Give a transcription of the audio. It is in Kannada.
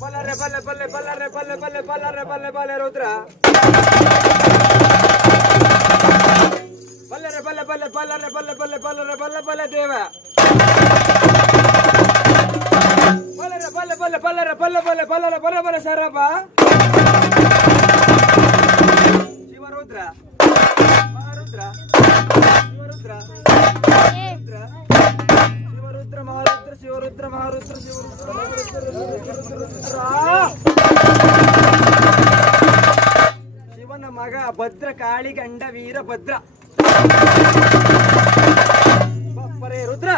ಬಲ್ಲರೆ ಬಲ್ಲೆ ಬಲ್ಲೆ ಬಲ್ಲರೆ ಬಲ್ಲೆ ಬಲ್ಲೆ ಬಲ್ಲರೆ ಬಲ್ಲೆ ಬಲ್ಲೆ ರುದ್ರ ಬಲ್ಲರೆ ಬಲ್ಲೆ ಬಲ್ಲೆ ಬಲ್ಲರೆ ಬಲ್ಲೆ ಬಲ್ಲೆ ಬಲ್ಲರೆ ಬಲ್ಲೆ ಬಲ್ಲೆ ದೇವ ಬಲ್ಲರೆ ಬಲ್ಲೆ ಬಲ್ಲೆ ಬಲ್ಲರೆ ಬಲ್ಲೆ ಬಲ್ಲೆ ಬಲ್ಲರೆ ಬಲ್ಲೆ ಬಲ್ಲೆ ಸರಬ ಶಿವರುದ್ರ ಮಹಾರುದ್ರ ಶಿವರುದ್ರ ಶಿವರುದ್ರ ಮಹಾರುದ್ರ ಶಿವರುದ್ರ ಮಹಾರುದ್ರ ಶಿವರುದ್ರ ಶಿವನ ಮಗ ಭದ್ರ ಕಾಳಿ ಗಂಡ ವೀರಭದ್ರ ಬಪ್ಪರೇ ರುದ್ರ